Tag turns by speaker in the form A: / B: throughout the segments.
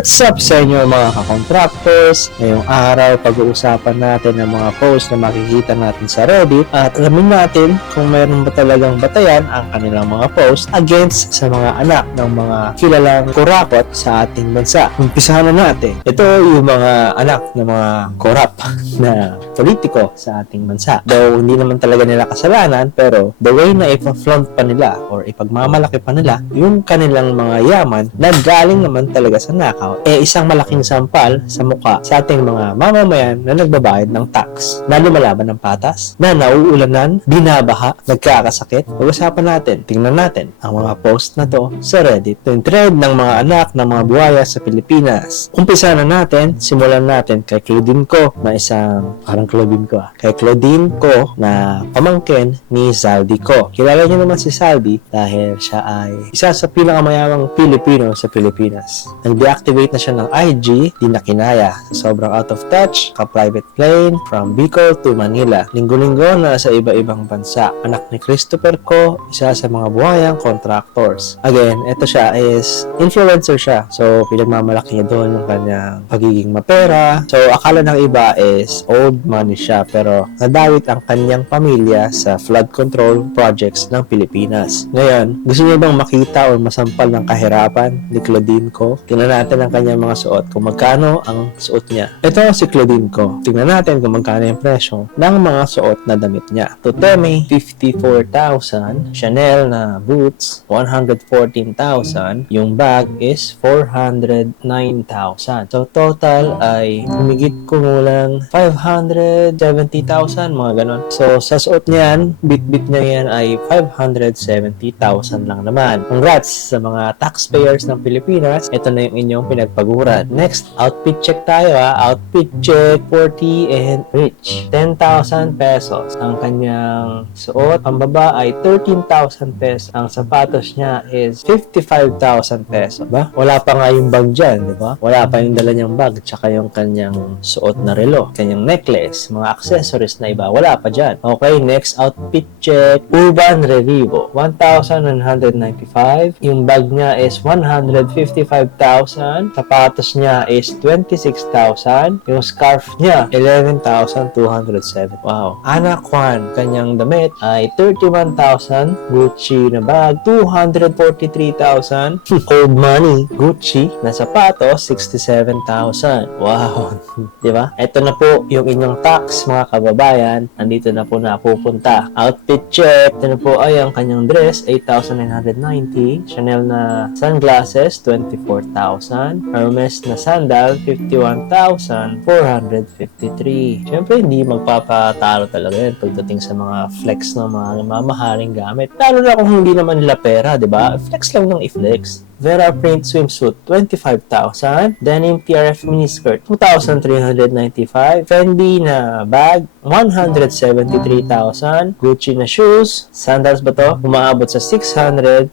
A: What's up sa inyo mga ka-contractors? Ngayong araw, pag-uusapan natin ang mga posts na makikita natin sa Reddit at alamin natin kung mayroon ba talagang batayan ang kanilang mga posts against sa mga anak ng mga kilalang kurakot sa ating bansa. Umpisahan na natin. Ito yung mga anak ng mga korap na politiko sa ating bansa. Though hindi naman talaga nila kasalanan, pero the way na ipa-flaunt pa nila or ipagmamalaki pa nila yung kanilang mga yaman na galing naman talaga sa nakaw, eh isang malaking sampal sa muka sa ating mga mamamayan na nagbabayad ng tax, na lumalaban ng patas, na nauulanan, binabaha, nagkakasakit. Pag-usapan natin, tingnan natin ang mga post na to sa Reddit. Yung thread ng mga anak ng mga buhaya sa Pilipinas. Umpisa na natin, simulan natin kay Claudine Ko na isang, parang Claudine Ko ah, kay Claudine Ko na pamangkin ni Saldi Ko. Kilala niyo naman si Saldi dahil siya ay isa sa pinakamayamang Pilipino sa Pilipinas. Nag-deactivate na siya ng IG, di na kinaya. Sobrang out of touch, ka-private plane from Bicol to Manila. Linggo-linggo na sa iba-ibang bansa. Anak ni Christopher Ko, isa sa mga buhayang contractors. Again, ito siya is influencer siya. So, pinagmamalaki niya doon yung kanyang pagiging mapera. So, akala ng iba is old money siya pero nadawit ang kanyang pamilya sa flood control projects ng Pilipinas. Ngayon, gusto niyo bang makita o masampal ng kahirapan ni Claudine Ko? Tingnan natin ang kanyang mga suot kung magkano ang suot niya. Ito si Claudine Ko. Tingnan natin kung magkano yung presyo ng mga suot na damit niya. Totemi, 54,000. Chanel na boots, 114,000. Yung bag is 409,000. So, total ay humigit kumulang 570,000, mga ganon. So, sa suot niyan, bit-bit niya yan ay 570,000 lang naman. Congrats sa mga taxpayers ng Pilipinas. Ito na yung inyong pinagpaguran. Next, outfit check tayo ha. Outfit check, 40 and rich. 10,000 pesos. Ang kanyang suot, ang baba ay 13,000 pesos. Ang sapatos niya is 55,000 pesos. Ba? Wala pa nga yung bag dyan, di ba? Wala pa yung dala niyang bag, tsaka yung kanyang suot na relo, kanyang necklace, mga accessories na iba. Wala pa dyan. Okay, next outfit check. Urban Revivo, 1,195. Yung bag niya is 155,000. Sapatos niya is 26,000. Yung scarf niya, 11,207. Wow. Ana Kwan, kanyang damit ay 31,000. Gucci na bag, 243,000. Old money, Gucci na sapatos, 67,000. Wow. Di ba? Ito na po yung inyong tax, mga kababayan. Nandito na po napupunta. Outfit check. Ito na po ay ang kanyang dress, 8,990. Chanel na sunglasses, 24,000. Hermes na sandal, 51,453. Siyempre, hindi magpapatalo talaga yan pagdating sa mga flex ng mga mamahaling gamit. Lalo na kung hindi naman nila pera, di ba? Flex lang ng i-flex. Vera print swimsuit, 25,000. Denim TRF miniskirt, 2,395. Fendi na bag, 173,000. Gucci na shoes, sandals ba to? Umaabot sa 640,000.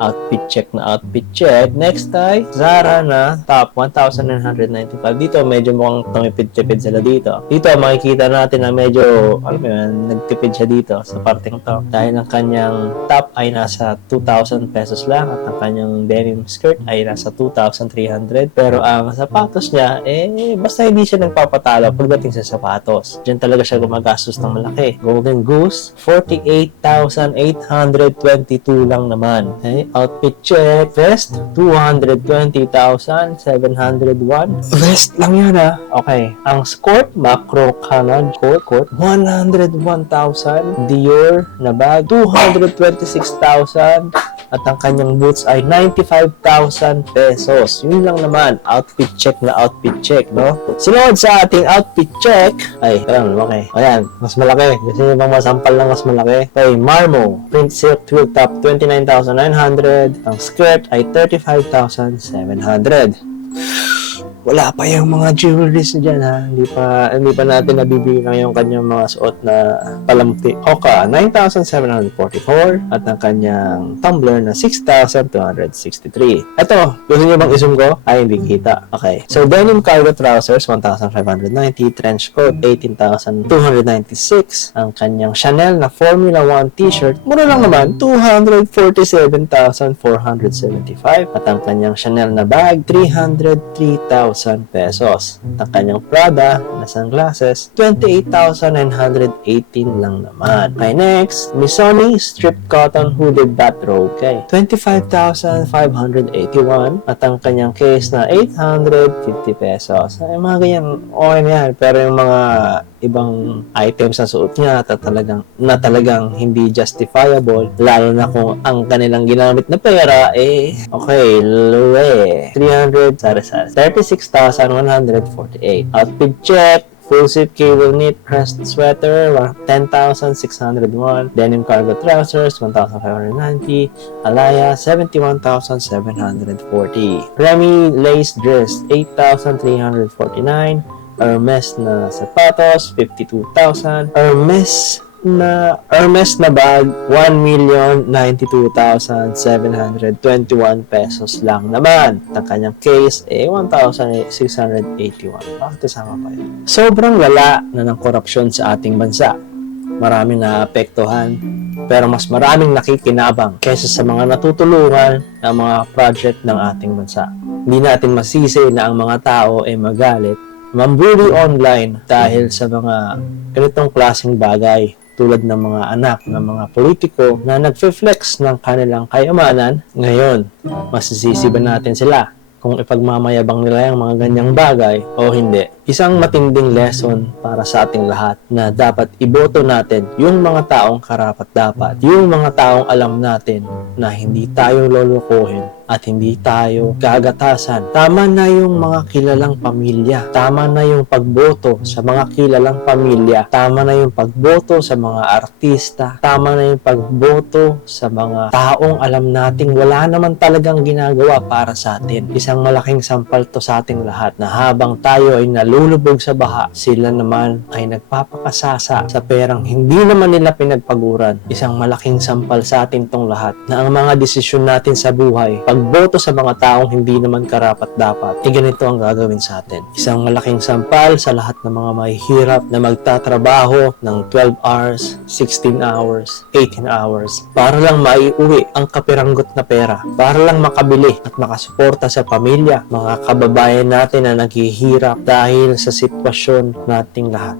A: Outfit check na outfit check. Next ay Zara na top, 1,995. Dito medyo mukhang tumipid-tipid sila dito. Dito makikita natin na medyo, alam mo yun, nagtipid siya dito sa parteng to. Dahil ang kanyang top ay nasa 2,000 pesos lang at ang kanyang denim skirt ay nasa 2,300 pero ang sapatos niya eh basta hindi siya nagpapatalo pagdating sa sapatos. Diyan talaga siya gumagastos ng malaki. Golden Goose 48,822 lang naman. Okay? outfit check vest 220,701 vest lang yan ah. Okay ang skirt macro canad court court 101,000 Dior na bag 226,000 at ang kanyang boots ay 95,000 pesos. Yun lang naman, outfit check na outfit check, no? Sunod sa ating outfit check, ay, ayan, okay. Ayan, mas malaki. Gusto nyo bang masampal ng mas malaki? Okay, Marmo, print silk twill top, 29,900. Ang skirt ay 35,700. Wala pa yung mga jewelries niya dyan ha. Hindi pa, hindi pa natin nabibilang yung kanyang mga suot na palamti. Hoka, 9,744 at ang kanyang tumbler na 6,263. Ito, gusto niyo bang isum ko? Ay, hindi kita. Okay. So, denim cargo trousers, 1,590. Trench coat, 18,296. Ang kanyang Chanel na Formula 1 t-shirt, mura lang naman, 247,475. At ang kanyang Chanel na bag, 303,000 pesos. At ang kanyang Prada na sunglasses, 28,918 lang naman. Okay, next, Missoni Strip Cotton Hooded Bathrobe. Okay, 25,581. At ang kanyang case na 850 pesos. Ay, mga ganyan, okay na yan. Pero yung mga ibang items sa suot niya na talagang, na talagang hindi justifiable lalo na kung ang kanilang ginamit na pera eh okay luwe 300 sorry sorry 36,148 outfit check Full zip cable knit pressed sweater, 10,601. Denim cargo trousers, 1,590. Alaya, 71,740. Remy lace dress, 8,349. Hermes na sapatos, 52,000. Hermes na Hermes na bag, 1,092,721 pesos lang naman. Ang kanyang case, eh, 1,681. Bakit kasama pa yun? Sobrang lala na ng korupsyon sa ating bansa. Maraming naapektuhan, pero mas maraming nakikinabang kaysa sa mga natutulungan ng mga project ng ating bansa. Hindi natin masisi na ang mga tao ay magalit mambuli online dahil sa mga ganitong klaseng bagay tulad ng mga anak ng mga politiko na nagfe-flex ng kanilang kayamanan. Ngayon, masisisi ba natin sila kung ipagmamayabang nila yung mga ganyang bagay o hindi? Isang matinding lesson para sa ating lahat na dapat iboto natin yung mga taong karapat dapat, yung mga taong alam natin na hindi tayo lolokohin at hindi tayo gagatasan. Tama na yung mga kilalang pamilya. Tama na yung pagboto sa mga kilalang pamilya. Tama na yung pagboto sa mga artista. Tama na yung pagboto sa mga taong alam nating wala naman talagang ginagawa para sa atin. Isang malaking sampal to sa ating lahat na habang tayo ay nalulubog sa baha, sila naman ay nagpapakasasa sa perang hindi naman nila pinagpaguran. Isang malaking sampal sa atin tong lahat na ang mga desisyon natin sa buhay, pagboto sa mga taong hindi naman karapat dapat, eh ganito ang gagawin sa atin. Isang malaking sampal sa lahat ng mga mahihirap na magtatrabaho ng 12 hours, 16 hours, 18 hours para lang maiuwi ang kapiranggot na pera, para lang makabili at makasuporta sa pamilya, mga kababayan natin na naghihirap dahil sa sitwasyon nating lahat.